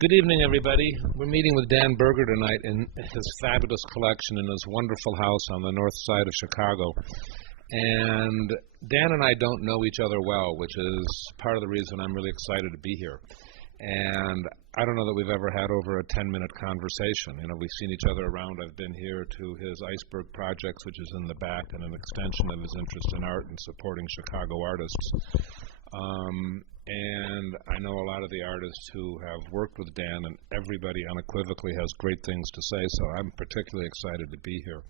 Good evening, everybody. We're meeting with Dan Berger tonight in his fabulous collection in his wonderful house on the north side of Chicago. And Dan and I don't know each other well, which is part of the reason I'm really excited to be here. And I don't know that we've ever had over a 10-minute conversation. You know, we've seen each other around. I've been here to his Iceberg Projects, which is in the back, and an extension of his interest in art and supporting Chicago artists. And I know a lot of the artists who have worked with Dan, and everybody unequivocally has great things to say, so I'm particularly excited to be here.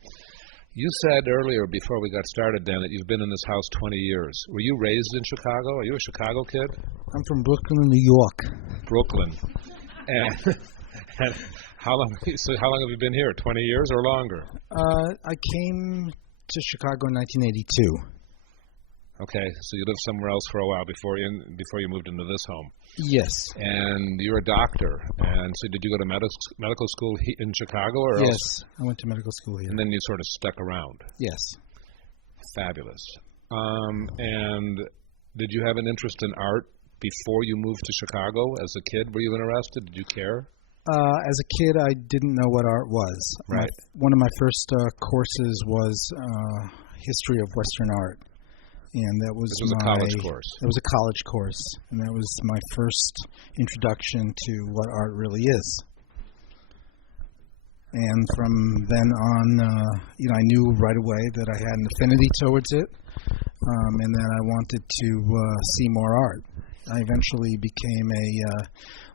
You said earlier, before we got started, Dan, that you've been in this house 20 years. Were you raised in Chicago? Are you a Chicago kid? I'm from Brooklyn, New York. Brooklyn. And how long have you been here? 20 years or longer? I came to Chicago in 1982. Okay, so you lived somewhere else for a while before you moved into this home. Yes. And you're a doctor, and so did you go to medical school in Chicago? Or yes, else? I went to medical school here. And then you sort of stuck around. Yes. Fabulous. And did you have an interest in art before you moved to Chicago? As a kid, were you interested? Did you care? As a kid, I didn't know what art was. Right. One of my first courses was History of Western Art. And that was a college course. It was a college course, and that was my first introduction to what art really is. And from then on, I knew right away that I had an affinity towards it, and that I wanted to see more art. I eventually became a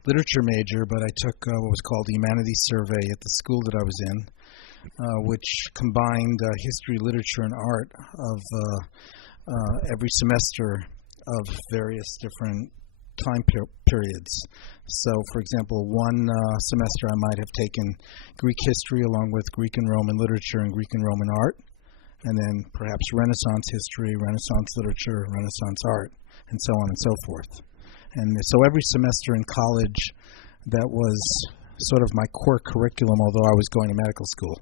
literature major, but I took what was called the Humanities Survey at the school that I was in, which combined history, literature, and art of every semester of various different time periods. So, for example, one semester I might have taken Greek history along with Greek and Roman literature and Greek and Roman art, and then perhaps Renaissance history, Renaissance literature, Renaissance art, and so on and so forth. And so every semester in college, that was sort of my core curriculum, although I was going to medical school.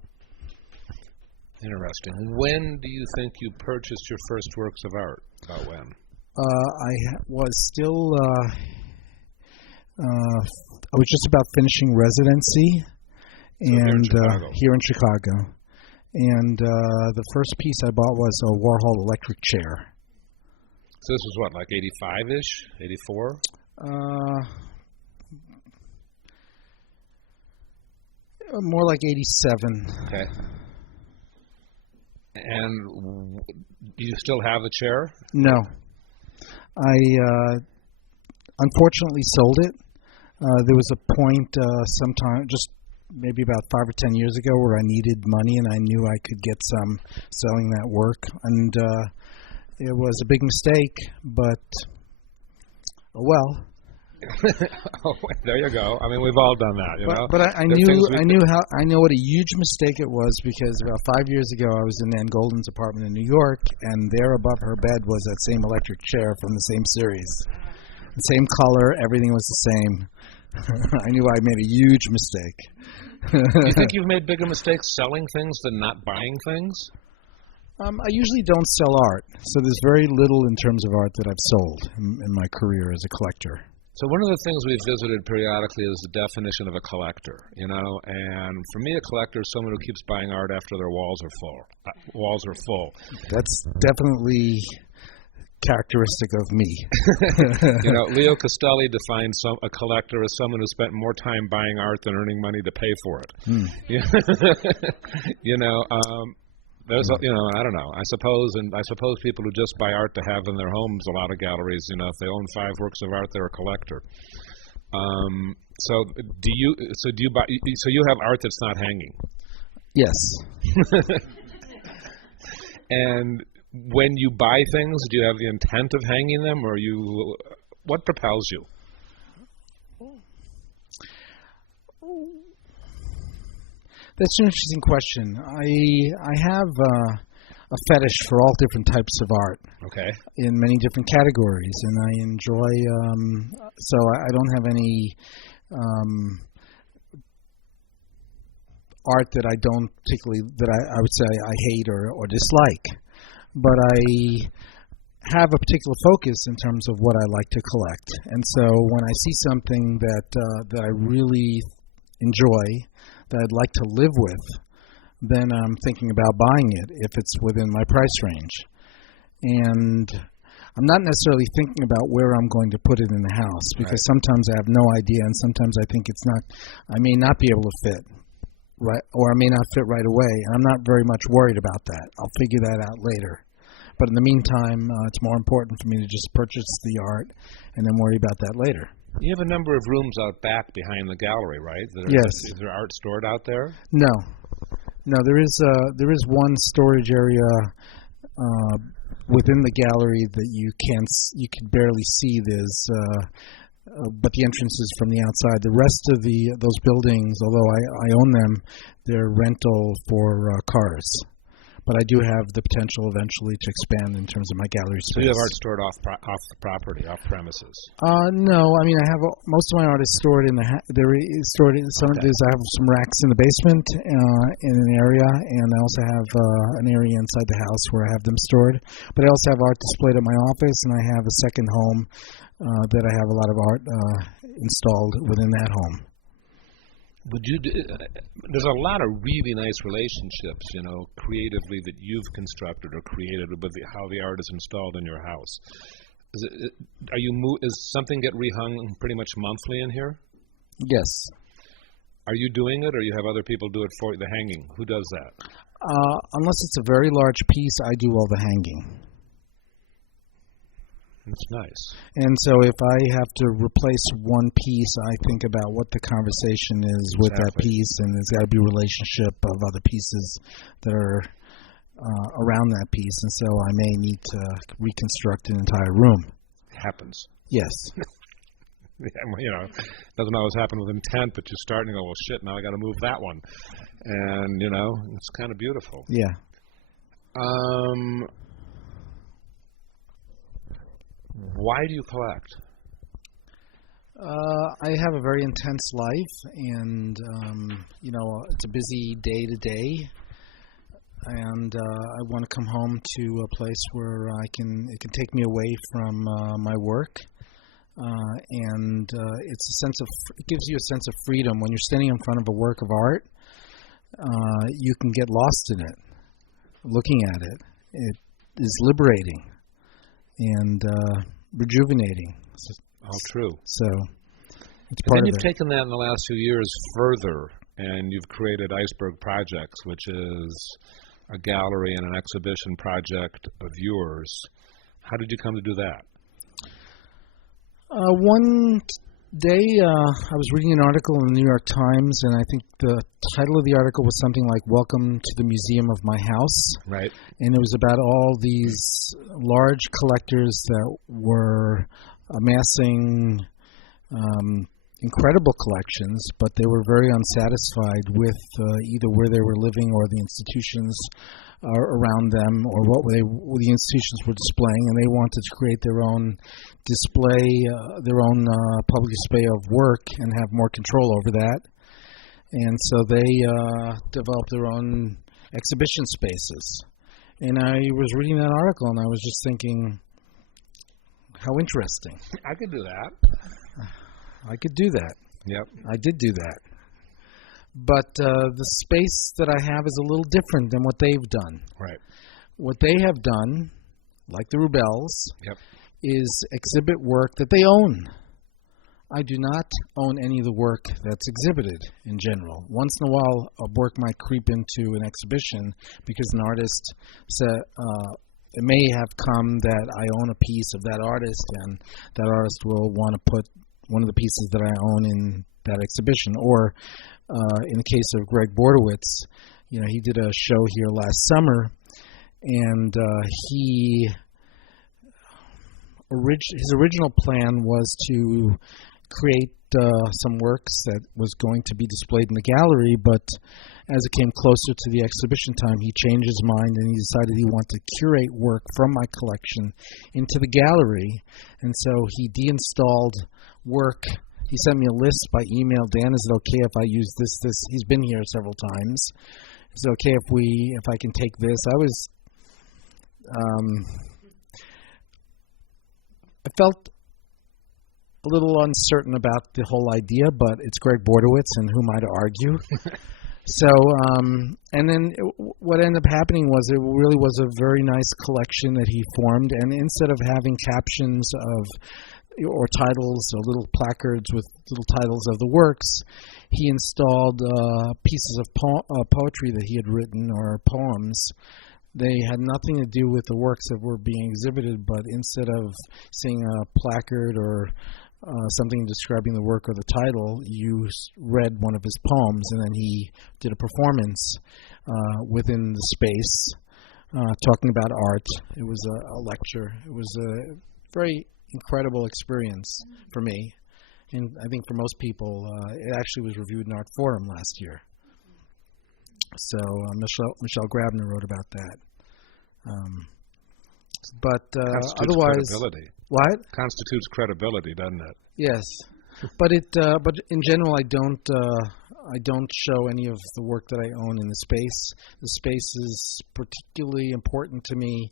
Interesting. When do you think you purchased your first works of art? About when? I was still, I was just about finishing residency, and here in Chicago. And the first piece I bought was a Warhol electric chair. So this was what, like 85-ish, 84? More like 87. Okay. And do you still have the chair? No. I unfortunately sold it. There was a point sometime, just maybe about 5 or 10 years ago, where I needed money and I knew I could get some selling that work. And it was a big mistake, but oh well. Oh, there you go. I mean, we've all done that, you know. But I know what a huge mistake it was, because about 5 years ago I was in Ann Golden's apartment in New York, and there above her bed was that same electric chair from the same series, the same color, everything was the same. I knew I made a huge mistake. Do you think you've made bigger mistakes selling things than not buying things? I usually don't sell art, so there's very little in terms of art that I've sold in my career as a collector. So one of the things we've visited periodically is the definition of a collector, you know, and for me a collector is someone who keeps buying art after their walls are full. That's definitely characteristic of me. You know, Leo Castelli defines a collector as someone who spent more time buying art than earning money to pay for it. You know, there's, I don't know. I suppose people who just buy art to have in their homes, a lot of galleries, you know, if they own 5 works of art, they're a collector. So you have art that's not hanging? Yes. And when you buy things, do you have the intent of hanging them, or what propels you? That's an interesting question. I have a fetish for all different types of art. Okay. In many different categories, and I enjoy. So I don't have any art that I don't particularly I would say I hate or dislike. But have a particular focus in terms of what I like to collect. And so when I see something that I really enjoy, that I'd like to live with, then I'm thinking about buying it if it's within my price range. And I'm not necessarily thinking about where I'm going to put it in the house, because sometimes I have no idea, and sometimes I think I may not be able to fit, right, or I may not fit right away, and I'm not very much worried about that. I'll figure that out later. But in the meantime, it's more important for me to just purchase the art and then worry about that later. You have a number of rooms out back behind the gallery, right? Yes. Is there art stored out there? No, there is one storage area within the gallery that you can barely see. But the entrance is from the outside. The rest of those buildings, although I own them, they're rental for cars. But I do have the potential eventually to expand in terms of my gallery space. So you have art stored off the property, off premises? No, I mean I have most of my art is stored in stored in some. Okay. I have some racks in the basement in an area, and I also have an area inside the house where I have them stored. But I also have art displayed at my office, and I have a second home that I have a lot of art installed within that home. There's a lot of really nice relationships, creatively that you've constructed or created with how the art is installed in your house. Is something get rehung pretty much monthly in here? Yes. Are you doing it, or you have other people do it for you, the hanging? Who does that? Unless it's a very large piece, I do all the hanging. That's nice. And so if I have to replace one piece, I think about what the conversation is with that piece, and there's got to be a relationship of other pieces that are around that piece, and so I may need to reconstruct an entire room. Happens. Yes. Doesn't always happen with intent, but you start and you go, well, shit, now I got to move that one. And, it's kind of beautiful. Yeah. Why do you collect? I have a very intense life, and it's a busy day to day, and I want to come home to a place where it can take me away from my work, and it gives you a sense of freedom when you're standing in front of a work of art. You can get lost in it, looking at it. It is liberating and rejuvenating. All true. So it's part of it. You've taken that in the last few years further, and you've created Iceberg Projects, which is a gallery and an exhibition project of yours. How did you come to do that? One day, I was reading an article in the New York Times, and I think the title of the article was something like "Welcome to the Museum of My House." Right. And it was about all these large collectors that were amassing incredible collections, but they were very unsatisfied with either where they were living or the institutions around them, or what the institutions were displaying, and they wanted to create their own display, their own public display of work, and have more control over that. And so they developed their own exhibition spaces. And I was reading that article, and I was just thinking, how interesting. I could do that. I could do that. Yep. I did do that. But the space that I have is a little different than what they've done. Right. What they have done, like the Rubels, yep, is exhibit work that they own. I do not own any of the work that's exhibited in general. Once in a while, a work might creep into an exhibition because an artist said, it may have come that I own a piece of that artist, and that artist will want to put one of the pieces that I own in that exhibition. Or in the case of Greg Bordowitz, he did a show here last summer, and his original plan was to create some works that was going to be displayed in the gallery, but as it came closer to the exhibition time, he changed his mind and he decided he wanted to curate work from my collection into the gallery. And so he deinstalled work. He sent me a list by email. Dan, is it okay if I use this? He's been here several times. Is it okay if I can take this? I felt a little uncertain about the whole idea, but it's Greg Bordowitz, and who am I to argue? So, and then what ended up happening was it really was a very nice collection that he formed, and instead of having captions or titles or little placards with little titles of the works, he installed pieces of poetry that he had written, or poems. They had nothing to do with the works that were being exhibited, but instead of seeing a placard or something describing the work or the title, you read one of his poems, and then he did a performance within the space talking about art. It was a lecture. It was a very incredible experience for me, and I think for most people. It actually was reviewed in Art Forum last year. So Michelle Grabner wrote about that. But otherwise, credibility. What constitutes credibility, doesn't it? Yes, but in general, I don't show any of the work that I own in the space. The space is particularly important to me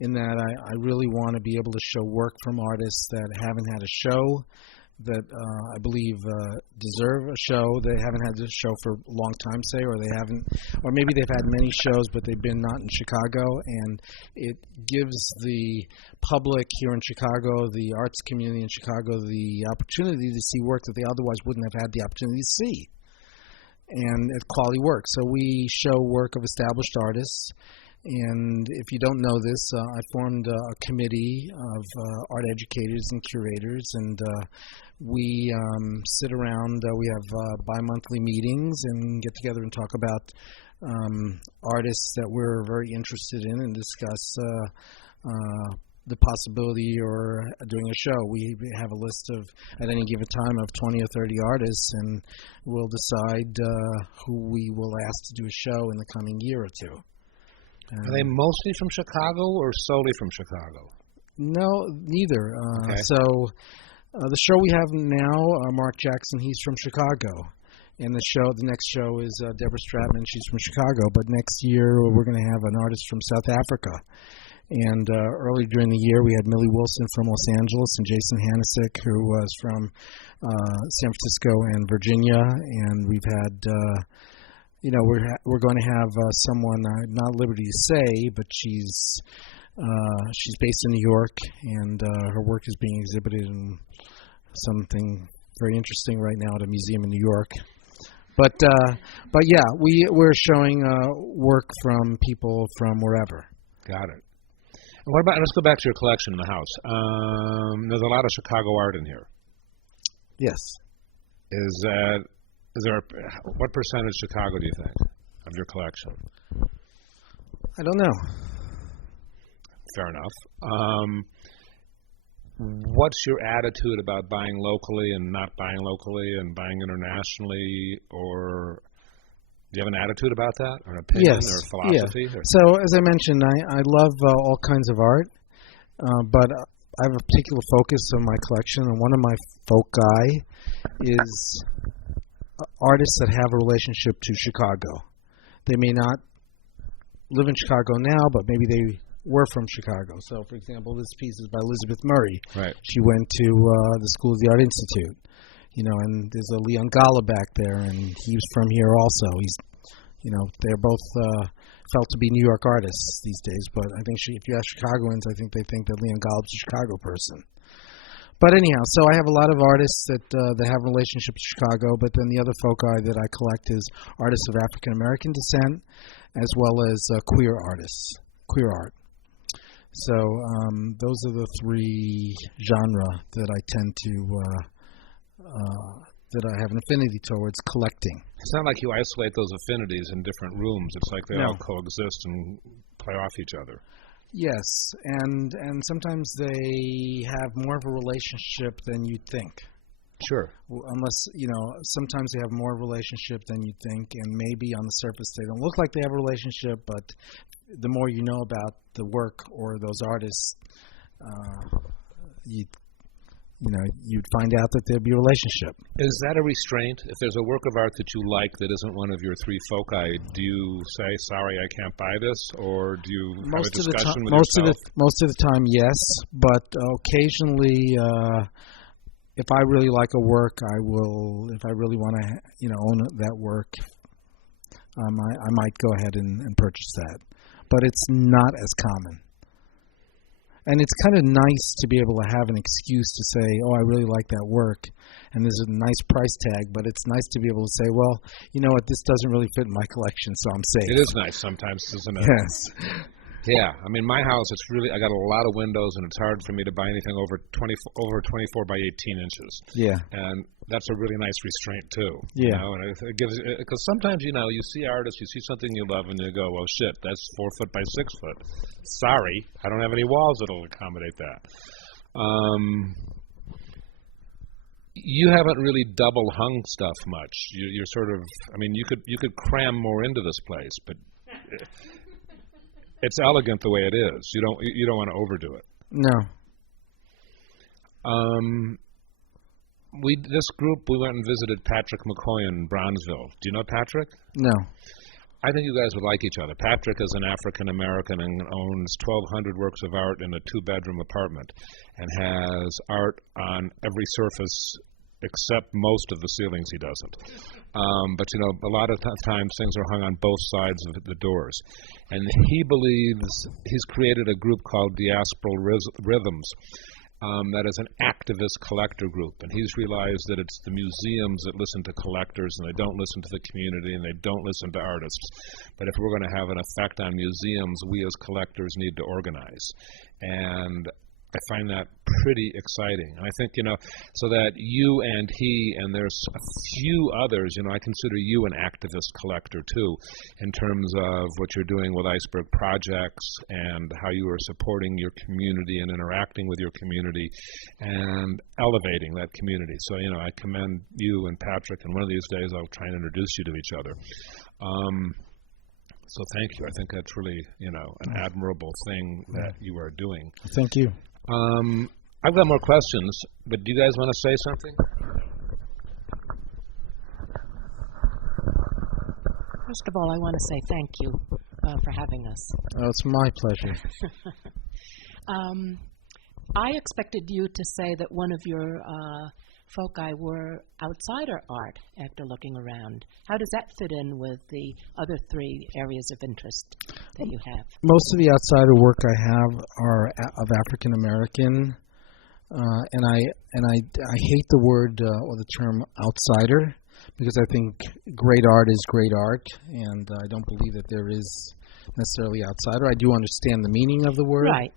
in that I really want to be able to show work from artists that haven't had a show, that I believe deserve a show. They haven't had a show for a long time, say, or maybe they've had many shows, but they've been not in Chicago, and it gives the public here in Chicago, the arts community in Chicago, the opportunity to see work that they otherwise wouldn't have had the opportunity to see, and it's quality work. So we show work of established artists. And if you don't know this, I formed a committee of art educators and curators, and we sit around. We have bi-monthly meetings and get together and talk about artists that we're very interested in and discuss the possibility or doing a show. We have a list of, at any given time, of 20 or 30 artists, and we'll decide who we will ask to do a show in the coming year or two. Are they mostly from Chicago or solely from Chicago? No, neither. Okay. So the show we have now, Mark Jackson, he's from Chicago. And the next show is Deborah Stratman, she's from Chicago. But next year we're going to have an artist from South Africa. And early during the year we had Millie Wilson from Los Angeles and Jason Hanasick, who was from San Francisco and Virginia. And we've had... we're going to have someone I'm not at liberty to say, but she's based in New York, and her work is being exhibited in something very interesting right now at a museum in New York. But yeah, we're showing work from people from wherever. Got it. And what about? Let's go back to your collection in the house. There's a lot of Chicago art in here. Yes. What percentage Chicago do you think of your collection? I don't know. Fair enough. What's your attitude about buying locally and not buying locally and buying internationally? Or do you have an attitude about that, or an opinion, yes. or philosophy? Yeah. So, as I mentioned, I love all kinds of art, but I have a particular focus on my collection, and one of my foci is artists that have a relationship to Chicago. They may not live in Chicago now, but maybe they were from Chicago. So, for example, this piece is by Elizabeth Murray. Right. She went to the School of the Art Institute, and there's a Leon Gala back there, and he's from here also. They're both felt to be New York artists these days, but I think if you ask Chicagoans, I think they think that Leon Golub's a Chicago person. But anyhow, so I have a lot of artists that have a relationship to Chicago, but then the other foci that I collect is artists of AfricanAmerican descent, as well as queer artists, queer art. So those are the three genres that I tend to, that I have an affinity towards collecting. It's not like you isolate those affinities in different rooms. It's like they No. all coexist and play off each other. Yes, and sometimes they have more of a relationship than you'd think. Sure. Unless, sometimes they have more relationship than you think, and maybe on the surface they don't look like they have a relationship, but the more you know about the work or those artists, you you'd find out that there'd be a relationship. Is that a restraint? If there's a work of art that you like that isn't one of your three foci, do you say, sorry, I can't buy this? Or do you have a discussion with yourself? Most of the time, yes. But occasionally, if I really like a work, I will, if I really want to, own that work, I might go ahead and purchase that. But it's not as common. And it's kind of nice to be able to have an excuse to say, oh, I really like that work, and there's a nice price tag, but it's nice to be able to say, well, you know what, this doesn't really fit in my collection, so I'm safe. It is nice sometimes, isn't it? Yes. Yeah, I mean, my house, I got a lot of windows, and it's hard for me to buy anything over 24 by 18 inches. Yeah. And that's a really nice restraint, too. Yeah. And it gives, because sometimes, you see artists, you see something you love, and you go, well, shit, that's 4 foot by 6 foot. Sorry, I don't have any walls that'll accommodate that. You haven't really double hung stuff much. You're sort of, I mean, you could cram more into this place, but it's elegant the way it is. You don't want to overdo it. No. This group, we went and visited Patrick McCoy in Bronzeville. Do you know Patrick? No. I think you guys would like each other. Patrick is an African-American and owns 1,200 works of art in a 2-bedroom apartment and has art on every surface except most of the ceilings he doesn't. But, a lot of times things are hung on both sides of the doors. And he believes he's created a group called Diasporal Rhythms that is an activist collector group. And he's realized that it's the museums that listen to collectors and they don't listen to the community and they don't listen to artists. But if we're going to have an effect on museums, we as collectors need to organize. And I find that pretty exciting. And I think, so that you and he, and there's a few others, I consider you an activist collector too, in terms of what you're doing with Iceberg Projects and how you are supporting your community and interacting with your community and elevating that community. So, I commend you and Patrick, and one of these days I'll try and introduce you to each other. So thank you. I think that's really, an admirable thing that you are doing. Thank you. I've got more questions, but do you guys want to say something? First of all, I want to say thank you for having us. Oh, it's my pleasure. I expected you to say that one of your foci were outsider art after looking around. How does that fit in with the other 3 areas of interest that you have? Most of the outsider work I have are of African American, and I hate the word or the term outsider, because I think great art is great art, and I don't believe that there is necessarily outsider. I do understand the meaning of the word. Right.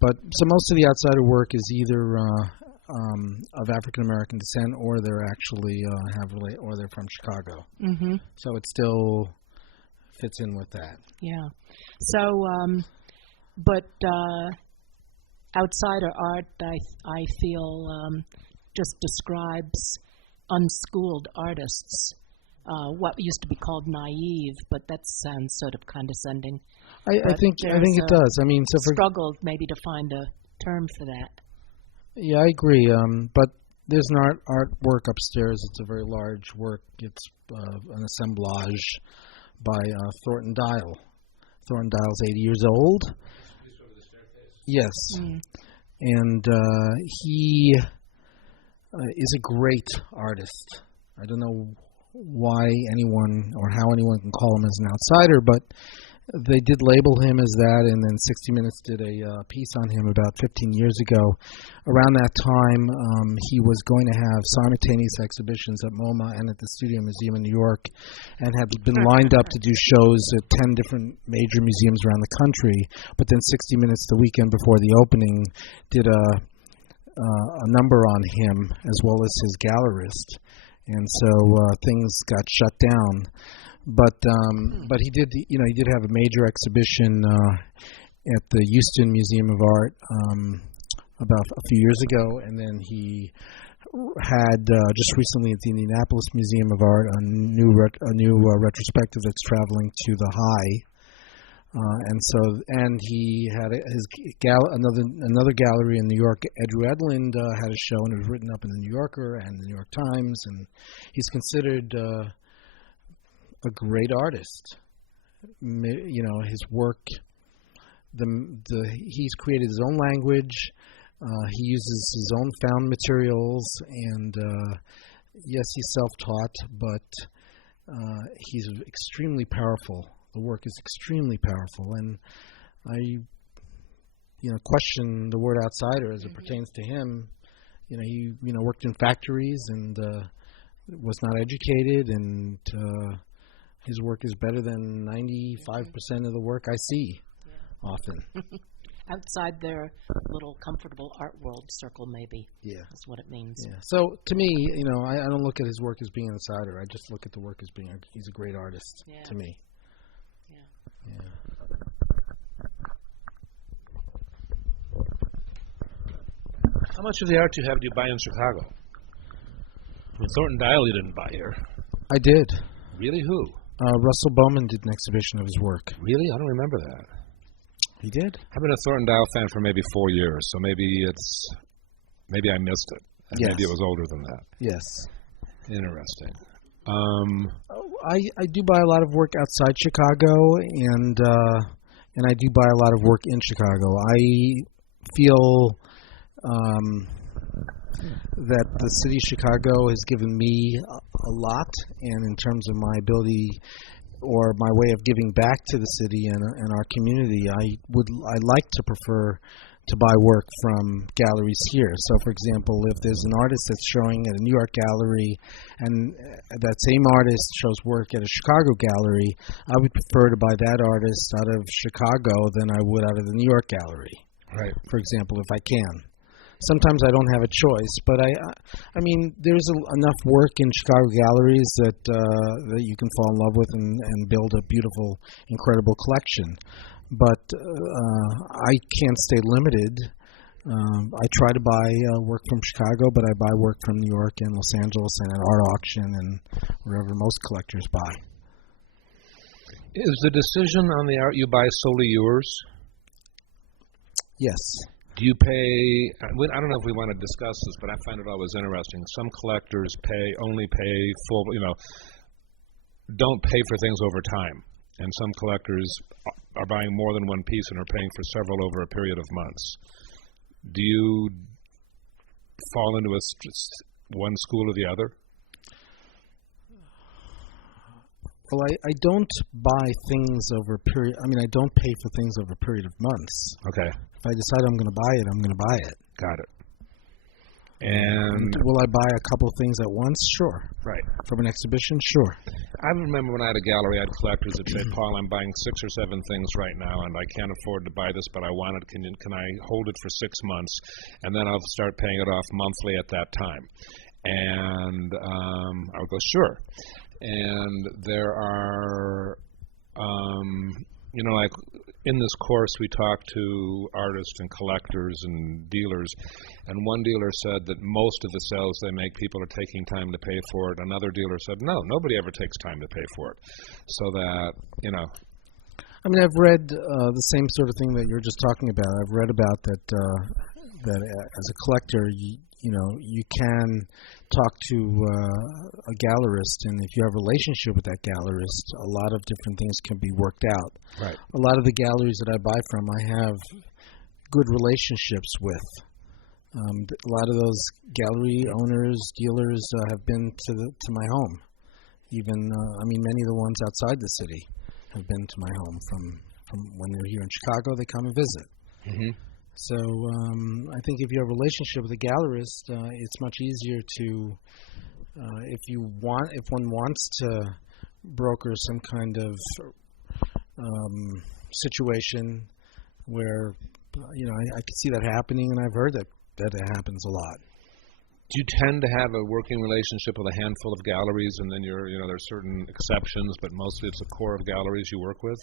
But so most of the outsider work is either of African American descent, or they're actually or they're from Chicago. Mm-hmm. So it still fits in with that. Yeah. So, but outsider art, I feel, just describes unschooled artists. What used to be called naive, but that sounds sort of condescending. I think it does. I mean, so struggled maybe to find a term for that. Yeah, I agree. But there's an artwork upstairs. It's a very large work. It's an assemblage by Thornton Dial. Thornton Dial's 80 years old. Yes. Mm. And he is a great artist. I don't know why anyone or how anyone can call him as an outsider, but they did label him as that, and then 60 Minutes did a piece on him about 15 years ago. Around that time, he was going to have simultaneous exhibitions at MoMA and at the Studio Museum in New York, and had been lined up to do shows at 10 different major museums around the country. But then 60 Minutes, the weekend before the opening, did a number on him as well as his gallerist, and so things got shut down. But he did have a major exhibition at the Houston Museum of Art about a few years ago, and then he had just recently at the Indianapolis Museum of Art a new retrospective that's traveling to the High And he had another gallery in New York. Edru Edlund had a show, and it was written up in the New Yorker and the New York Times. And he's considered a great artist. His work. He's created his own language. He uses his own found materials, and yes, he's self-taught, but he's extremely powerful. The work is extremely powerful, and I, question the word outsider as it pertains to him. He, worked in factories and was not educated, and his work is better than 95% of the work I see often. Outside their little comfortable art world circle, maybe. Yeah. That's what it means. Yeah. So, to me, I don't look at his work as being an outsider. I just look at the work as being he's a great artist to me. Yeah. How much of the art you have do you buy in Chicago? From Thornton Dial you didn't buy here. I did. Really? Who? Russell Bowman did an exhibition of his work. Really? I don't remember that. He did? I've been a Thornton Dial fan for maybe 4 years, so maybe I missed it. And yes. Maybe it was older than that. Yes. Interesting. I do buy a lot of work outside Chicago, and I do buy a lot of work in Chicago. I feel that the city of Chicago has given me a lot, and in terms of my ability or my way of giving back to the city and our community, I like to prefer to buy work from galleries here. So, for example, if there's an artist that's showing at a New York gallery and that same artist shows work at a Chicago gallery, I would prefer to buy that artist out of Chicago than I would out of the New York gallery. Right. For example, if I can. Sometimes I don't have a choice, but I mean, there's enough work in Chicago galleries that you can fall in love with and build a beautiful, incredible collection. But I can't stay limited. I try to buy work from Chicago, but I buy work from New York and Los Angeles and at art auction and wherever most collectors buy. Is the decision on the art you buy solely yours? Yes. Do you pay, I don't know if we want to discuss this, but I find it always interesting. Some collectors only pay full, don't pay for things over time. And some collectors are buying more than one piece and are paying for several over a period of months. Do you fall into one school or the other? Well, I don't buy things over a period. I mean, I don't pay for things over a period of months. Okay. If I decide I'm going to buy it, I'm going to buy it. Got it. And will I buy a couple of things at once? Sure. Right. From an exhibition? Sure. I remember when I had a gallery, I had collectors that said, Paul, I'm buying 6 or 7 things right now, and I can't afford to buy this, but I want it. Can I hold it for 6 months, and then I'll start paying it off monthly at that time? And I would go, sure. And there are, like in this course we talk to artists and collectors and dealers, and one dealer said that most of the sales they make, people are taking time to pay for it. Another dealer said, no, nobody ever takes time to pay for it. So that, I mean, I've read the same sort of thing that you're just talking about. I've read about that as a collector, you can talk to a gallerist, and if you have a relationship with that gallerist, a lot of different things can be worked out. Right. A lot of the galleries that I buy from, I have good relationships with. A lot of those gallery owners, dealers have been to my home. Even, many of the ones outside the city have been to my home. From when they're here in Chicago, they come and visit. Mm-hmm. So I think if you have a relationship with a gallerist, it's much easier to, if one wants to broker some kind of situation where, I could see that happening, and I've heard that it happens a lot. Do you tend to have a working relationship with a handful of galleries, and then there's certain exceptions, but mostly it's a core of galleries you work with?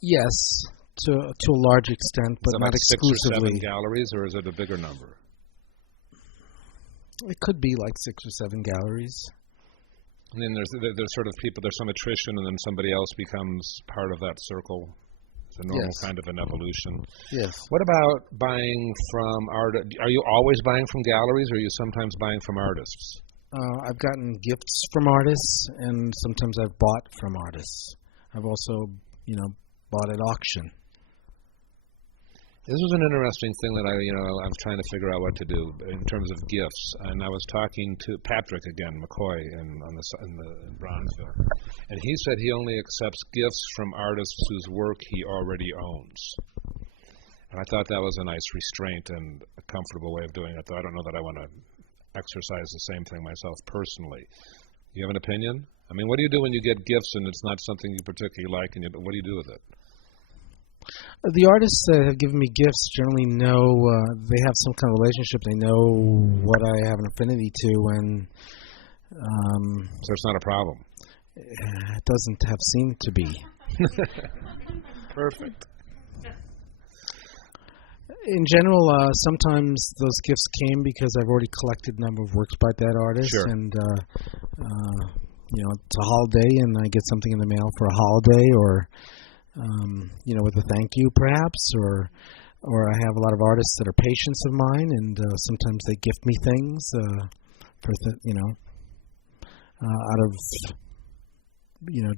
Yes, to a large extent, but not exclusively. 6 or 7 galleries, or is it a bigger number? It could be like 6 or 7 galleries. And then there's sort of people, there's some attrition, and then somebody else becomes part of that circle. It's a normal kind of an evolution. Yes. What about buying from Are you always buying from galleries, or are you sometimes buying from artists? I've gotten gifts from artists, and sometimes I've bought from artists. I've also, bought at auction. This was an interesting thing that I'm trying to figure out what to do in terms of gifts. And I was talking to Patrick again, McCoy, in Bronzeville, and he said he only accepts gifts from artists whose work he already owns. And I thought that was a nice restraint and a comfortable way of doing it. Though I don't know that I want to exercise the same thing myself personally. You have an opinion? I mean, what do you do when you get gifts and it's not something you particularly like, and what do you do with it? The artists that have given me gifts generally know, they have some kind of relationship. They know what I have an affinity to, and so it's not a problem. It doesn't have seemed to be. Perfect. In general, sometimes those gifts came because I've already collected a number of works by that artist, sure. And it's a holiday, and I get something in the mail for a holiday, or with a thank you, perhaps, or I have a lot of artists that are patients of mine, and sometimes they gift me things out of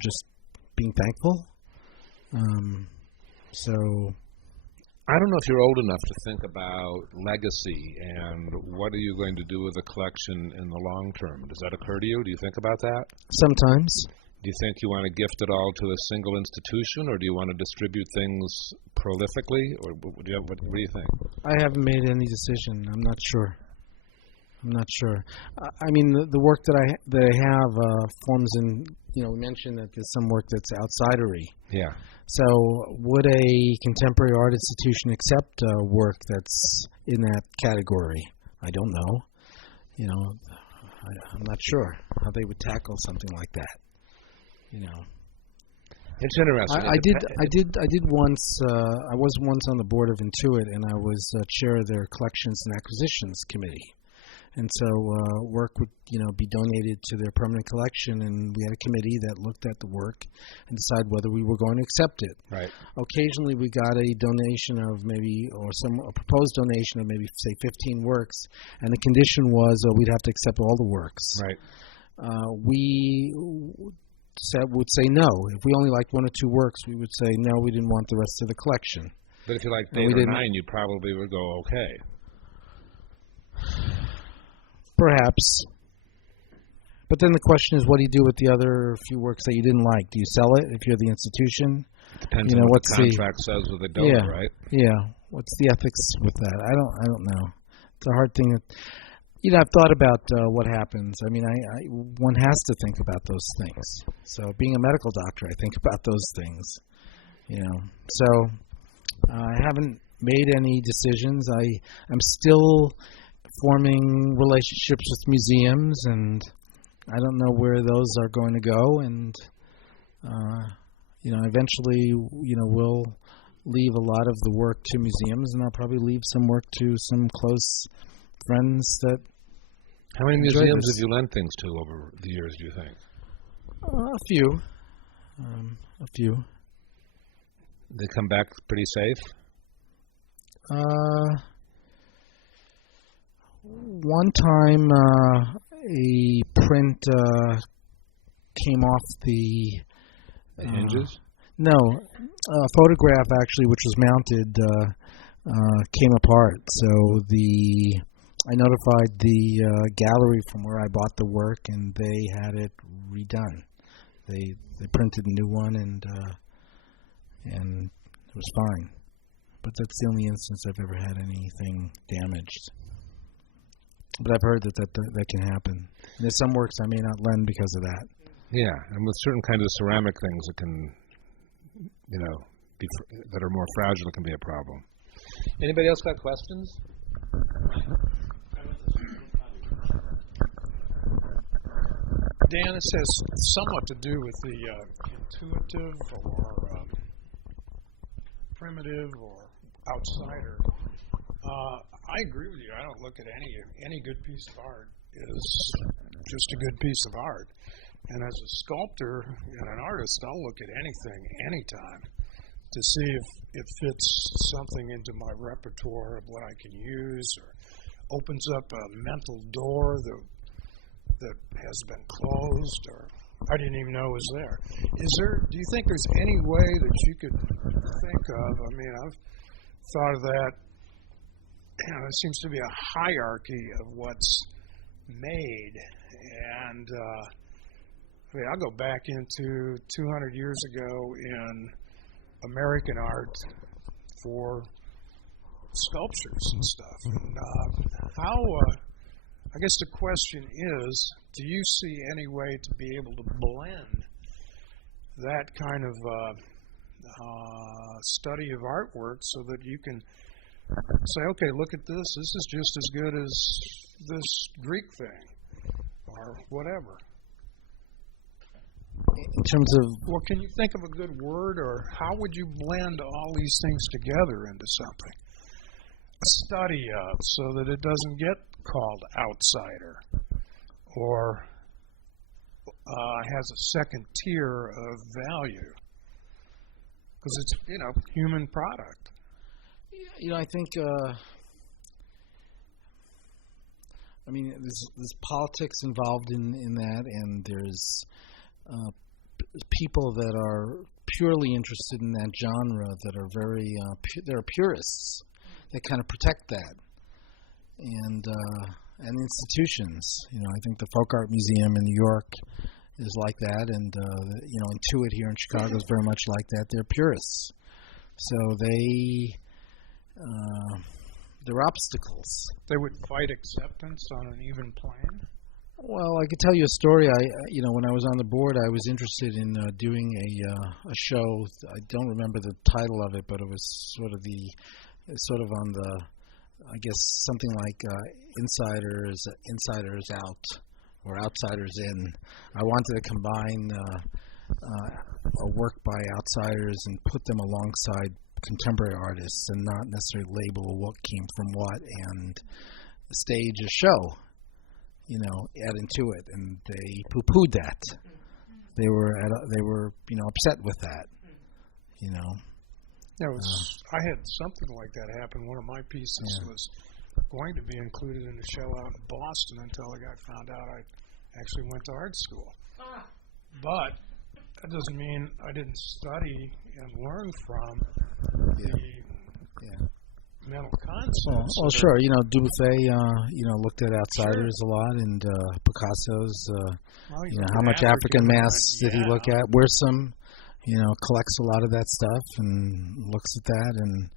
just being thankful. So I don't know if you're old enough to think about legacy and what are you going to do with the collection in the long term. Does that occur to you? Do you think about that? Sometimes. Do you think you want to gift it all to a single institution, or do you want to distribute things prolifically, or what do you think? I haven't made any decision. I'm not sure. I mean, the work that I have forms in. We mentioned that there's some work that's outsidery. Yeah. So, would a contemporary art institution accept work that's in that category? I don't know. I'm not sure how they would tackle something like that. It's interesting. I did once. I was once on the board of Intuit, and I was chair of their collections and acquisitions committee. And so work would be donated to their permanent collection, and we had a committee that looked at the work and decided whether we were going to accept it. Right. Occasionally, we got a donation of a proposed donation of maybe say 15 works, and the condition was we'd have to accept all the works. Right. We would say no. If we only liked one or two works, we would say no, we didn't want the rest of the collection. But if you liked 8 or 9, you probably would go okay. Perhaps. But then the question is, what do you do with the other few works that you didn't like? Do you sell it if you're the institution? Depends on what the contract says with the donor, right? Yeah. What's the ethics with that? I don't know. It's a hard thing. I've thought about what happens. I mean, one has to think about those things. So being a medical doctor, I think about those things. So I haven't made any decisions. I'm still forming relationships with museums, and I don't know where those are going to go. And eventually, we'll leave a lot of the work to museums, and I'll probably leave some work to some close friends that. How many museums have you lent things to over the years, do you think? A few. A few. They come back pretty safe? One time, a print came off the hinges? No. A photograph, actually, which was mounted, came apart. So I notified the gallery from where I bought the work, and they had it redone. They printed a new one, and it was fine. But that's the only instance I've ever had anything damaged. But I've heard that can happen. And there's some works I may not lend because of that. Yeah, and with certain kinds of ceramic things, it can, that are more fragile, it can be a problem. Anybody else got questions? Dan, this has somewhat to do with the intuitive or primitive or outsider. I agree with you. I don't look at any good piece of art as just a good piece of art. And as a sculptor and an artist, I'll look at anything, anytime, to see if it fits something into my repertoire of what I can use, or opens up a mental door that has been closed, or I didn't even know was there. Do you think there's any way that you could think of? I mean, I've thought of that. There seems to be a hierarchy of what's made, and I'll go back into 200 years ago in American art for sculptures and stuff. And I guess the question is, do you see any way to be able to blend that kind of study of artwork so that you can say, okay, look at this. This is just as good as this Greek thing or whatever. In terms of... Well, can you think of a good word, or how would you blend all these things together into something? A study of, so that it doesn't get called outsider or has a second tier of value. Because it's, human product. I think, there's politics involved in that, and there's people that are purely interested in that genre that are very, they're purists that kind of protect that. And institutions, I think the Folk Art Museum in New York is like that, and, Intuit here in Chicago is very much like that. They're purists. So they're obstacles. They would fight acceptance on an even plane? Well, I could tell you a story. When I was on the board, I was interested in doing a show. I don't remember the title of it, but it was sort of on the, I guess, something like Insiders Out or Outsiders In. I wanted to combine a work by outsiders and put them alongside contemporary artists and not necessarily label what came from what, and stage a show, add into it. And they poo-pooed that. They were upset with that, I had something like that happen. One of my pieces was going to be included in the show out in Boston until I found out I actually went to art school. But that doesn't mean I didn't study and learn from the mental concepts. Well, sure. Dubuffet, looked at outsiders a lot, and Picasso's, how much African masks did he look at? Wirsum, collects a lot of that stuff and looks at that, and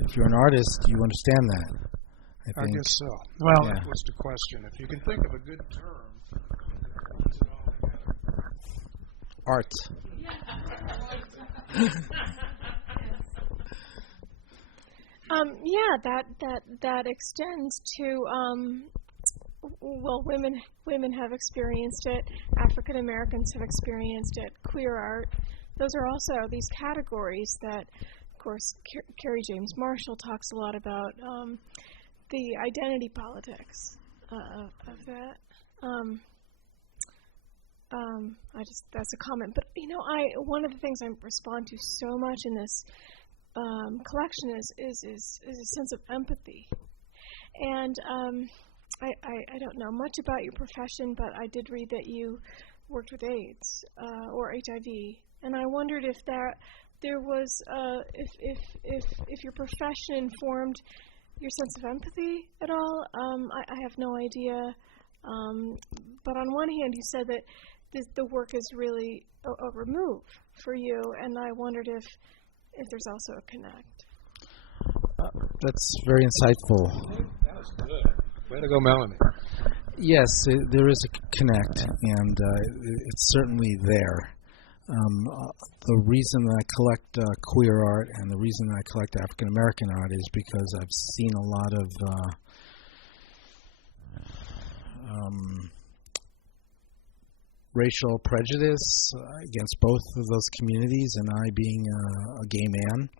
if you're an artist, you understand that. I guess so. Well, that was the question. If you can think of a good term that puts it all together. Art. That extends to women have experienced it, African Americans have experienced it, queer art. Those are also these categories that, of course, Carrie James Marshall talks a lot about, the identity politics of that. That's a comment, but one of the things I respond to so much in this collection is a sense of empathy, and I don't know much about your profession, but I did read that you worked with AIDS or HIV, and I wondered if there was if your profession informed your sense of empathy at all. I have no idea, but on one hand, you said that the work is really a remove for you, and I wondered if there's also a connect. That's very insightful. That was good. Way to go, Melanie. Yes, there is a connect, and it's certainly there. The reason that I collect queer art and the reason that I collect African American art is because I've seen a lot of racial prejudice against both of those communities, and I, being a gay man,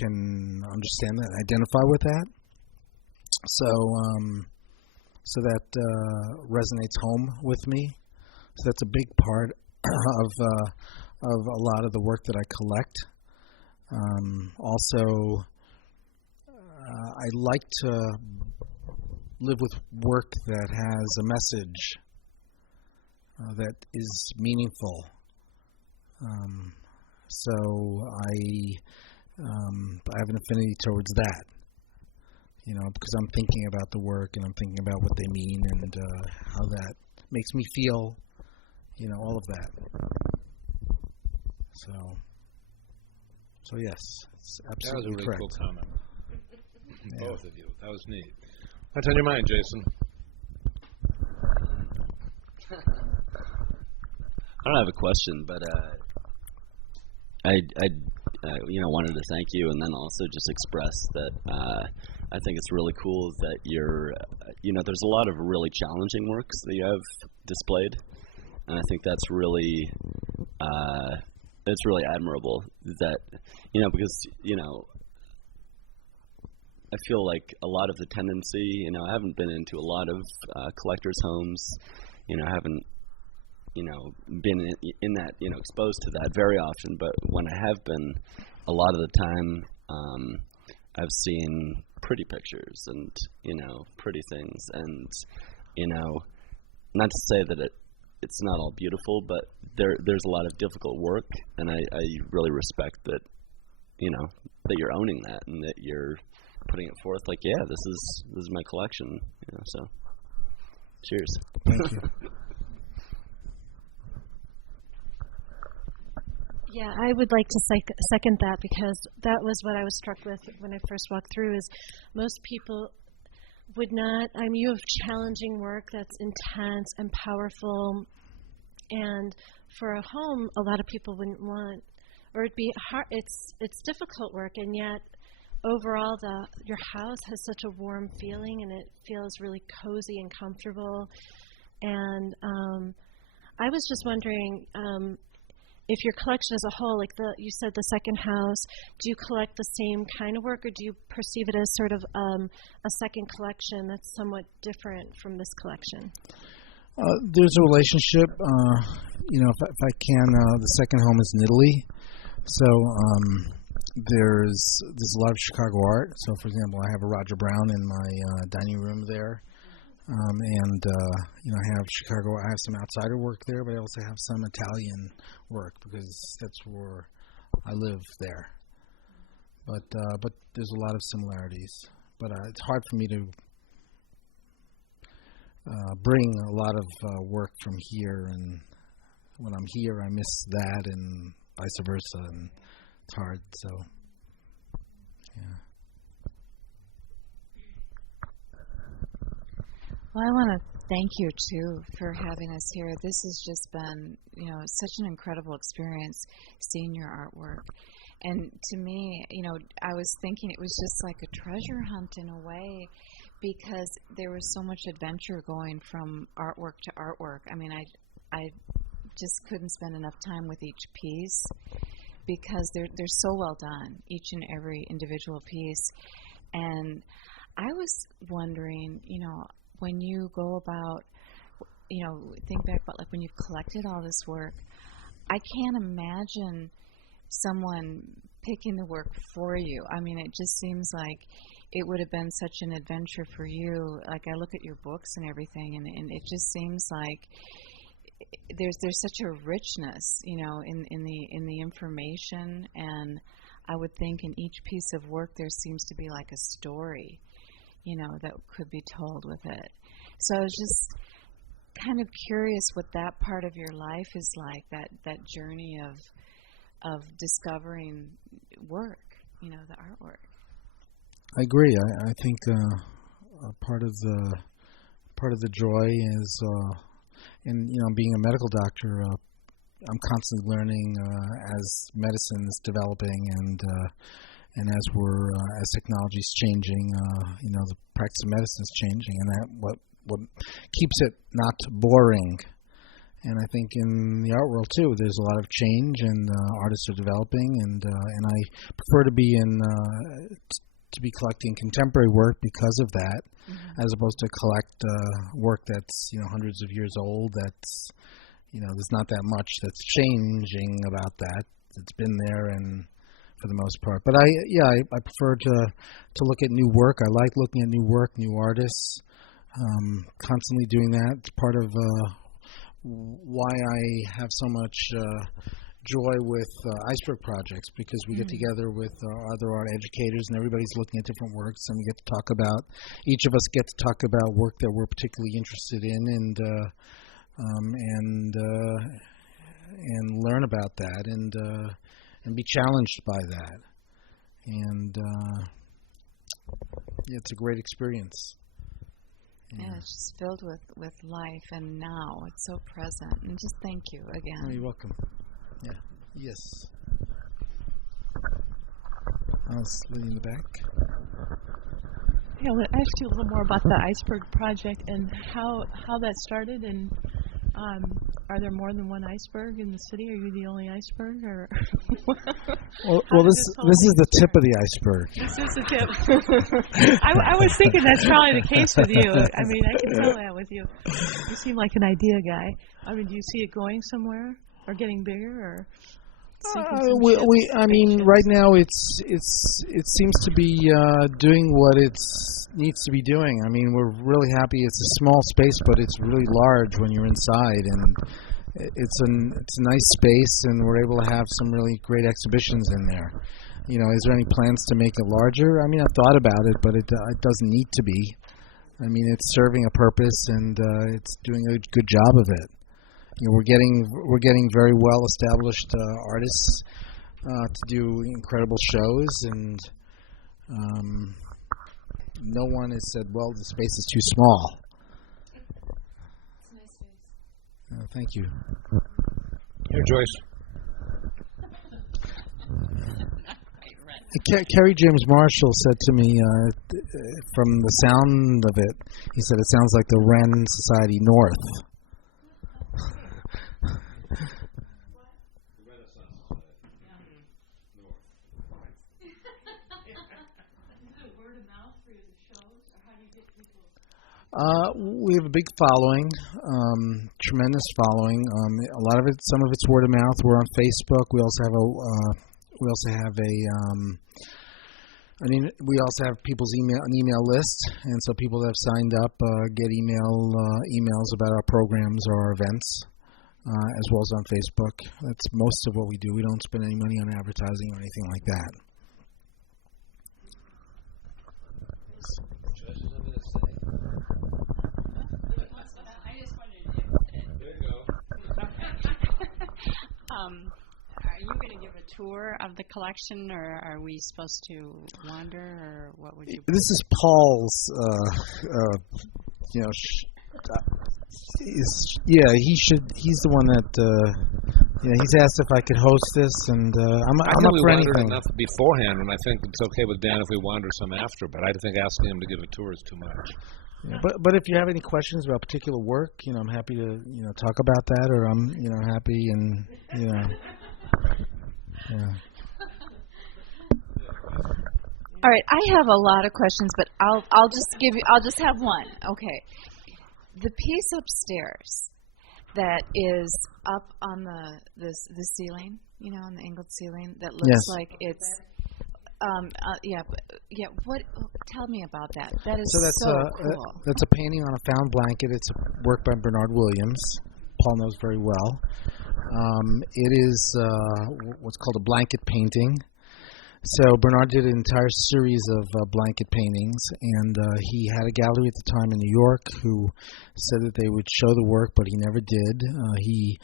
can understand that, identify with that. So that resonates home with me. So that's a big part of a lot of the work that I collect. Also, I like to live with work that has a message that is meaningful. So I have an affinity towards that. Because I'm thinking about the work and I'm thinking about what they mean and how that makes me feel, all of that. So yes, it's absolutely that was a really correct. cool comment. Yeah. Both of you. That was neat. What's on your mind, Jason? I don't have a question, but I wanted to thank you, and then also just express that I think it's really cool that you're, there's a lot of really challenging works that you have displayed, and I think that's really, it's really admirable that, because, I feel like a lot of the tendency, I haven't been into a lot of collectors' homes, I haven't, been in that, exposed to that very often, but when I have been, a lot of the time, I've seen pretty pictures and, pretty things, and, not to say that it's not all beautiful, but there's a lot of difficult work, and I really respect that, that you're owning that and that you're putting it forth like, yeah, this is my collection, so cheers. Thank you. Yeah, I would like to second that, because that was what I was struck with when I first walked through, is most people would not, you have challenging work that's intense and powerful, and for a home, a lot of people wouldn't want, or it'd be hard, it's difficult work, and yet overall your house has such a warm feeling, and it feels really cozy and comfortable, and I was just wondering, if your collection as a whole, like you said, the second house, do you collect the same kind of work, or do you perceive it as sort of a second collection that's somewhat different from this collection? There's a relationship. If I can, the second home is in Italy, so there's a lot of Chicago art. So, for example, I have a Roger Brown in my dining room there. I have Chicago. I have some outsider work there, but I also have some Italian work because that's where I live there. But there's a lot of similarities. But it's hard for me to bring a lot of work from here, and when I'm here, I miss that, and vice versa, and it's hard. So, yeah. Well, I want to thank you, too, for having us here. This has just been, such an incredible experience seeing your artwork. And to me, I was thinking it was just like a treasure hunt in a way, because there was so much adventure going from artwork to artwork. I just couldn't spend enough time with each piece, because they're so well done, each and every individual piece. And I was wondering, when you go about, think back about like when you've collected all this work, I can't imagine someone picking the work for you. It just seems like it would have been such an adventure for you. Like, I look at your books and everything, and it just seems like there's such a richness, in the information, and I would think in each piece of work there seems to be like a story, that could be told with it. So I was just kind of curious what that part of your life is like, that journey of discovering work, the artwork. I agree. I think part of the joy is, being a medical doctor, I'm constantly learning as medicine is developing, and as as technology is changing, the practice of medicine is changing, and that what keeps it not boring. And I think in the art world too, there's a lot of change, and artists are developing, and I prefer to be in to be collecting contemporary work because of that, as opposed to collect work that's hundreds of years old. That's there's not that much that's changing about that. It's been there and for the most part. But I prefer to look at new work. I like looking at new work, new artists. Constantly doing that. It's part of why I have so much joy with Iceberg Projects, because we get together with other art educators and everybody's looking at different works, and we get to talk about, each of us get to talk about work that we're particularly interested in, and learn about that, and be challenged by that. And it's a great experience. Yeah, it's just filled with life and now. It's so present. And just thank you again. Oh, you're welcome. Yeah. Yes. I'll sit in the back. Yeah, I want to ask you a little more about the Iceberg Project and how that started. And are there more than one iceberg in the city? Are you the only iceberg, or? Well, this is the tip of the iceberg. This is the tip. I was thinking that's probably the case with you. I mean, I can tell that with you. You seem like an idea guy. I mean, do you see it going somewhere or getting bigger, or? Right now it seems to be doing what it needs to be doing. I mean, we're really happy. It's a small space, but it's really large when you're inside, and it's a nice space, and we're able to have some really great exhibitions in there. Is there any plans to make it larger? I mean, I've thought about it, but it doesn't need to be. I mean, it's serving a purpose, and it's doing a good job of it. We're getting very well established artists to do incredible shows, and no one has said, "Well, the space is too small." It's a nice space. Thank you. Here, Joyce. Kerry James Marshall said to me, from the sound of it, he said it sounds like the Wren Society North. We have a big following, tremendous following. Some of it's word of mouth. We're on Facebook. We also have people's email list, and so people that have signed up get emails about our programs or our events, as well as on Facebook. That's most of what we do. We don't spend any money on advertising or anything like that. Are you going to give a tour of the collection, or are we supposed to wander, or what would you? This is Paul's. He should. He's the one that. He's asked if I could host this, and I'm up for anything. Enough beforehand, and I think it's okay with Dan if we wander some after. But I think asking him to give a tour is too much. Yeah, but if you have any questions about particular work, I'm happy to talk about that, or I'm happy and yeah. All right, I have a lot of questions, but I'll just have one. Okay, the piece upstairs that is up on the ceiling, on the angled ceiling, that looks like it's. What? Tell me about that. That is so cool. That's a painting on a found blanket. It's a work by Bernard Williams. Paul knows very well. It is what's called a blanket painting. So Bernard did an entire series of blanket paintings, and he had a gallery at the time in New York who said that they would show the work, but he never did. He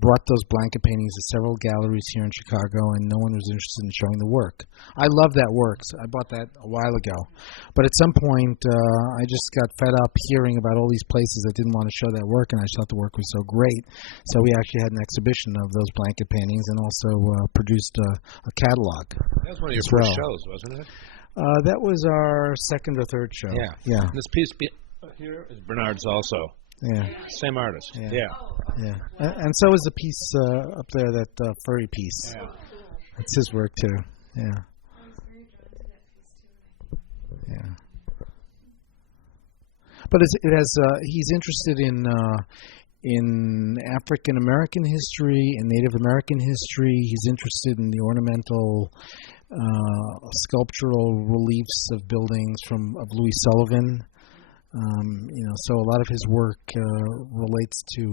brought those blanket paintings to several galleries here in Chicago, and no one was interested in showing the work. I love that work. So I bought that a while ago. But at some point, I just got fed up hearing about all these places that didn't want to show that work, and I thought the work was so great. So we actually had an exhibition of those blanket paintings and also produced a catalog. That was one of your first shows, wasn't it? That was our second or third show. Yeah. And this piece here is Bernard's also. Yeah. Same artist. Yeah. And so is the piece up there, that furry piece. Yeah. That's his work too. Yeah. But he's interested in African American history and Native American history. He's interested in the ornamental sculptural reliefs of buildings of Louis Sullivan. So a lot of his work relates to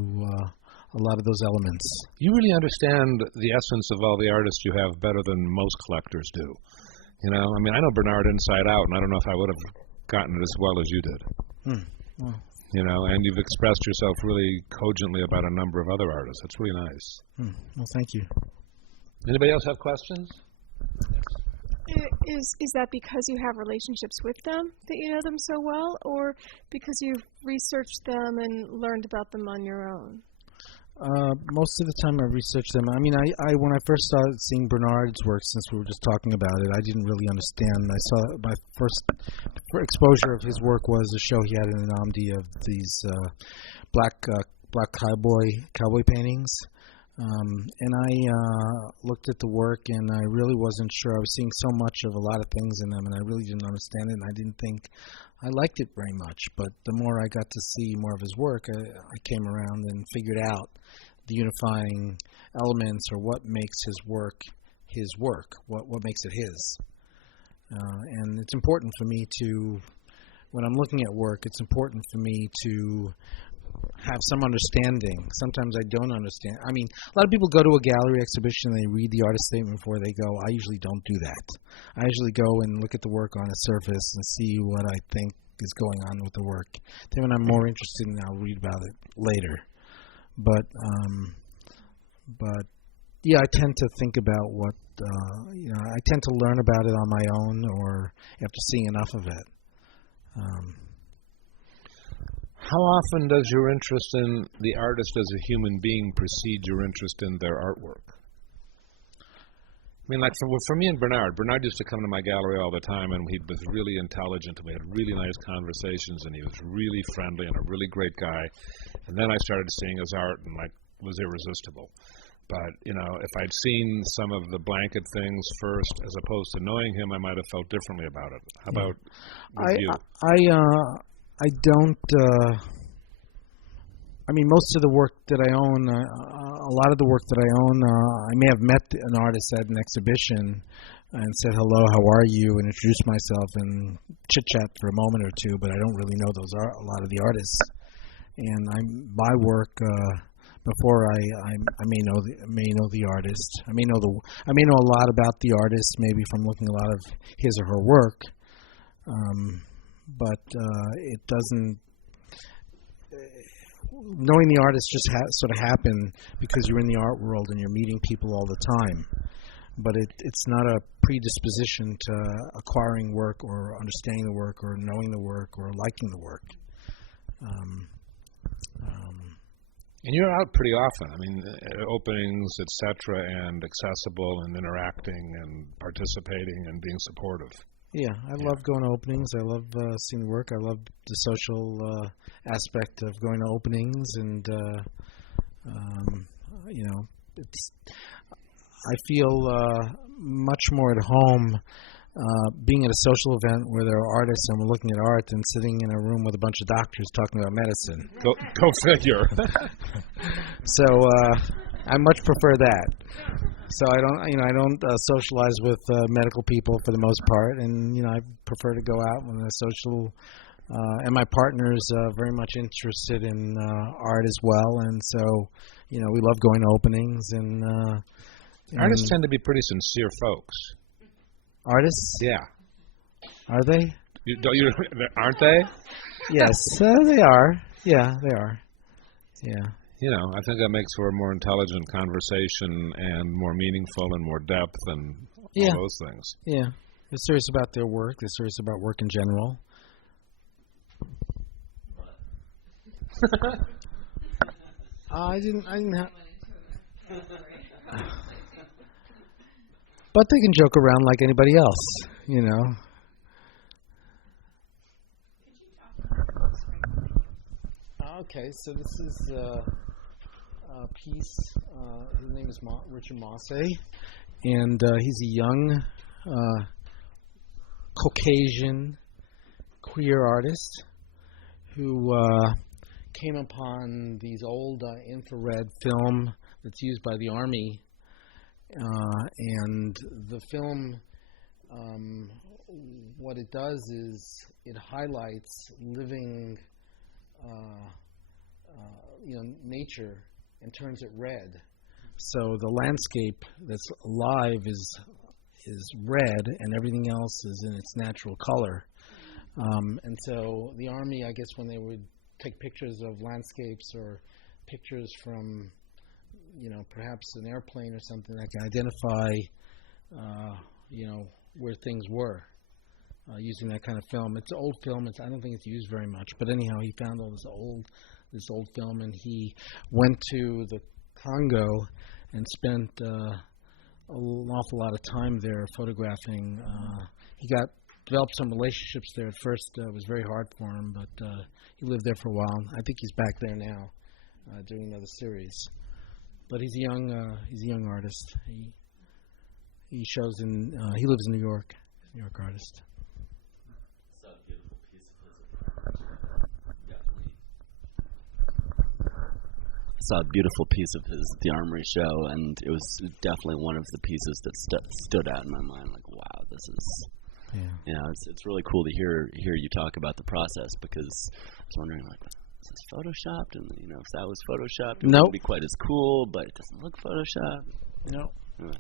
a lot of those elements. You really understand the essence of all the artists you have better than most collectors do. I know Bernard inside out, and I don't know if I would have gotten it as well as you did. Well. And you've expressed yourself really cogently about a number of other artists. That's really nice. Well, thank you. Anybody else have questions? Is that because you have relationships with them that you know them so well, or because you've researched them and learned about them on your own? Most of the time I research them. I mean, I when I first started seeing Bernard's work, since we were just talking about it, I didn't really understand. I saw my first exposure of his work was a show he had in Namdi of these black cowboy paintings. And I looked at the work, and I really wasn't sure. I was seeing so much of a lot of things in them, and I really didn't understand it, and I didn't think I liked it very much. But the more I got to see more of his work, I came around and figured out the unifying elements, or what makes his work, what makes it his. And it's important for me to, when I'm looking at work, it's important for me to have some understanding. Sometimes I don't understand. I mean, a lot of people go to a gallery exhibition and they read the artist statement before they go. I usually don't do that. I usually go and look at the work on a surface and see what I think is going on with the work. Then when I'm more interested in it, I'll read about it later. But yeah, I tend to think about what, I tend to learn about it on my own or after seeing enough of it. How often does your interest in the artist as a human being precede your interest in their artwork? I mean, like for me and Bernard used to come to my gallery all the time, and he was really intelligent, and we had really nice conversations, and he was really friendly and a really great guy. And then I started seeing his art, and was irresistible. But, if I'd seen some of the blanket things first, as opposed to knowing him, I might have felt differently about it. How about with you? I don't, most of the work that I own, a lot of the work that I own, I may have met an artist at an exhibition and said, hello, how are you, and introduced myself and chit-chat for a moment or two, but I don't really know a lot of the artists. And my work, before I may know the artist. I may know a lot about the artist, maybe from looking at a lot of his or her work. But it doesn't. Knowing the artist just sort of happen because you're in the art world and you're meeting people all the time. But it's not a predisposition to acquiring work or understanding the work or knowing the work or liking the work. And you're out pretty often. I mean, openings, etc., and accessible and interacting and participating and being supportive. Yeah, I love going to openings. I love seeing the work. I love the social aspect of going to openings, and I feel much more at home being at a social event where there are artists and we're looking at art than sitting in a room with a bunch of doctors talking about medicine. Go figure. So I much prefer that. So I don't socialize with medical people for the most part, and I prefer to go out when a social. And my partner's very much interested in art as well, and so we love going to openings. And artists tend to be pretty sincere folks. Artists? Yeah. Are they? Aren't they? Yes, they are. Yeah, they are. Yeah. I think that makes for a more intelligent conversation and more meaningful and more depth and all those things. Yeah. They're serious about their work. They're serious about work in general. I didn't have... But they can joke around like anybody else, Okay, so this is a piece. His name is Richard Mosse, and he's a young Caucasian queer artist who came upon these old infrared film that's used by the Army, and the film, what it does is it highlights living, nature and turns it red. So the landscape that's alive is red, and everything else is in its natural color. And so the Army, I guess, when they would take pictures of landscapes or pictures from, perhaps an airplane or something that can identify, where things were, using that kind of film. It's old film. I don't think it's used very much. But anyhow, he found all this old film, and he went to the Congo and spent an awful lot of time there photographing. He developed some relationships there. At first, it was very hard for him, but he lived there for a while. I think he's back there now, doing another series. But he's a young artist. He shows in. He lives in New York. New York artist. Saw a beautiful piece of his The Armory show, and it was definitely one of the pieces that stood out in my mind. Like, wow, this is. Yeah. It's really cool to hear you talk about the process, because I was wondering, like, is this photoshopped? And if that was photoshopped, it wouldn't be quite as cool, but it doesn't look photoshopped. No. Anyway.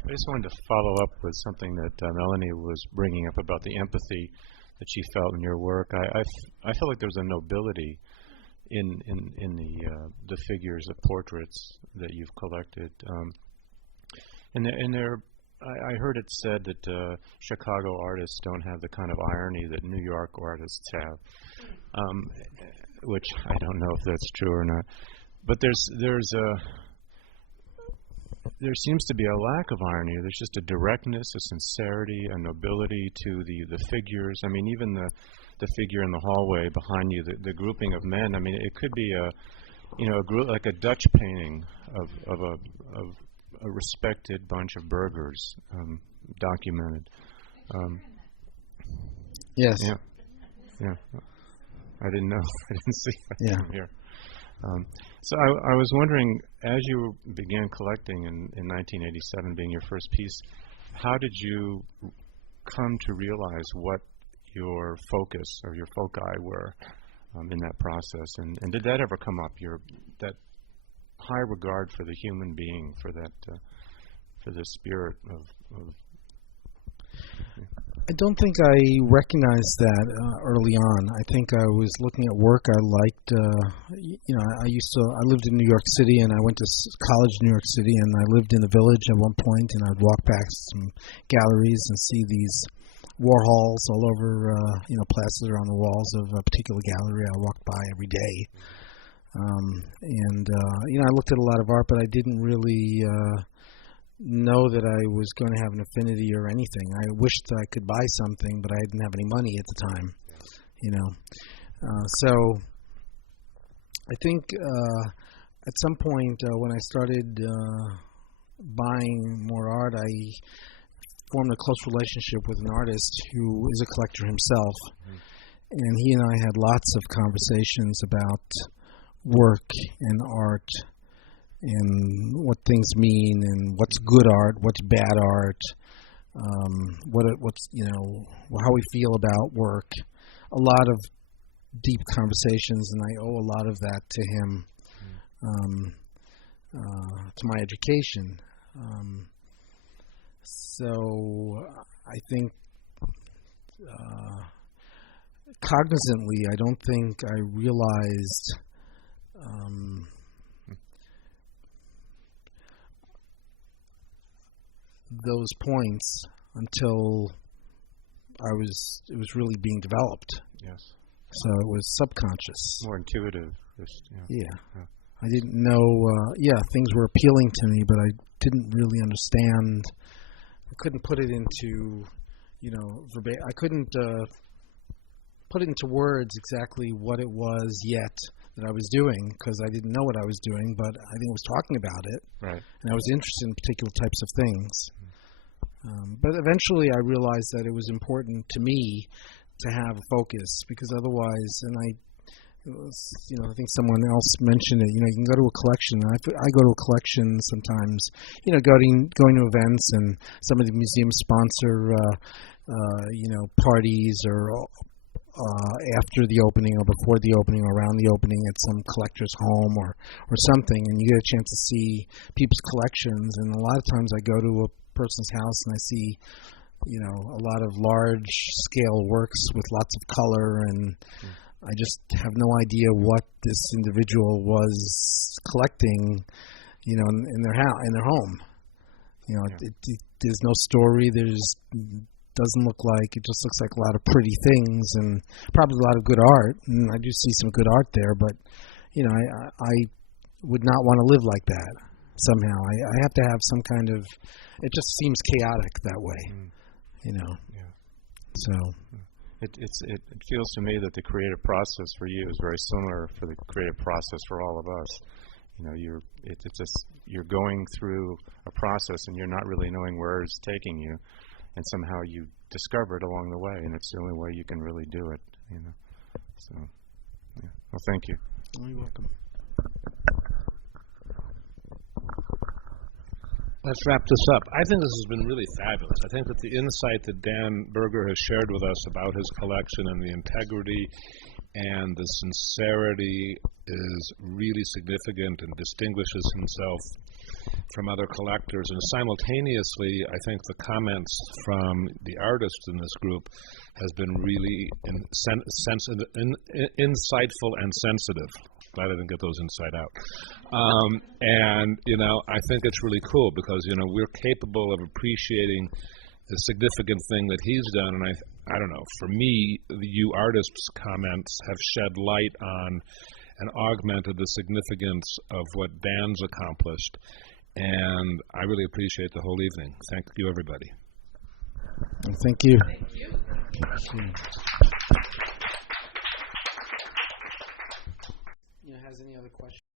I just wanted to follow up with something that Melanie was bringing up about the empathy that she felt in your work. I felt like there was a nobility in the figures, the portraits that you've collected, and I heard it said that Chicago artists don't have the kind of irony that New York artists have, which I don't know if that's true or not. But there seems to be a lack of irony. There's just a directness, a sincerity, a nobility to the figures. I mean, even the figure in the hallway behind you, the grouping of men. I mean, it could be a group like a Dutch painting of a respected bunch of Bergers, documented. Yes. Yeah. I didn't know. I didn't see that from here. So I was wondering, as you began collecting in 1987, being your first piece, how did you come to realize what your focus or your foci were in that process? And did that ever come up, that high regard for the human being, for the spirit of I don't think I recognized that early on. I think I was looking at work I liked. I lived in New York City, and I went to college in New York City, and I lived in the Village at one point, and I'd walk past some galleries and see these Warhols all over, plastered on the walls of a particular gallery I walked by every day. I looked at a lot of art, but I didn't really know that I was going to have an affinity or anything. I wished I could buy something, but I didn't have any money at the time, So I think at some point when I started buying more art, I formed a close relationship with an artist who is a collector himself. And he and I had lots of conversations about work and art, and what things mean, and what's good art, what's bad art, what's how we feel about work. A lot of deep conversations, and I owe a lot of that to him, to my education. So I think cognizantly, I don't think I realized those points until it was really being developed. Yes. So it was subconscious. More intuitive. Yeah. I didn't know. Things were appealing to me, but I didn't really understand. I couldn't put it into, I couldn't put it into words exactly what it was yet that I was doing, because I didn't know what I was doing, but I think I was talking about it. Right. And I was interested in particular types of things. But eventually I realized that it was important to me to have a focus, because otherwise, and I think someone else mentioned it, you can go to a collection. I go to a collection sometimes, going to events, and some of the museums sponsor, parties or after the opening or before the opening or around the opening at some collector's home or something, and you get a chance to see people's collections. And a lot of times I go to a person's house and I see, a lot of large-scale works with lots of color, and I just have no idea what this individual was collecting, in their home. There's no story. Doesn't look like, it just looks like a lot of pretty things and probably a lot of good art. And I do see some good art there, but I would not want to live like that somehow. I have to have some kind of, it just seems chaotic that way, Yeah. So it feels to me that the creative process for you is very similar for the creative process for all of us. You're going through a process and you're not really knowing where it's taking you, and somehow you discover it along the way, and it's the only way you can really do it. So, yeah. Well, thank you. You're welcome. Let's wrap this up. I think this has been really fabulous. I think that the insight that Dan Berger has shared with us about his collection and the integrity and the sincerity is really significant and distinguishes himself from other collectors. And simultaneously, I think the comments from the artists in this group has been really insightful and sensitive. Glad I didn't get those inside out. And, I think it's really cool because, we're capable of appreciating the significant thing that he's done. And I don't know, for me, you artists' comments have shed light on and augmented the significance of what Dan's accomplished. And I really appreciate the whole evening. Thank you, everybody. Thank you. Thank you. Has any other questions?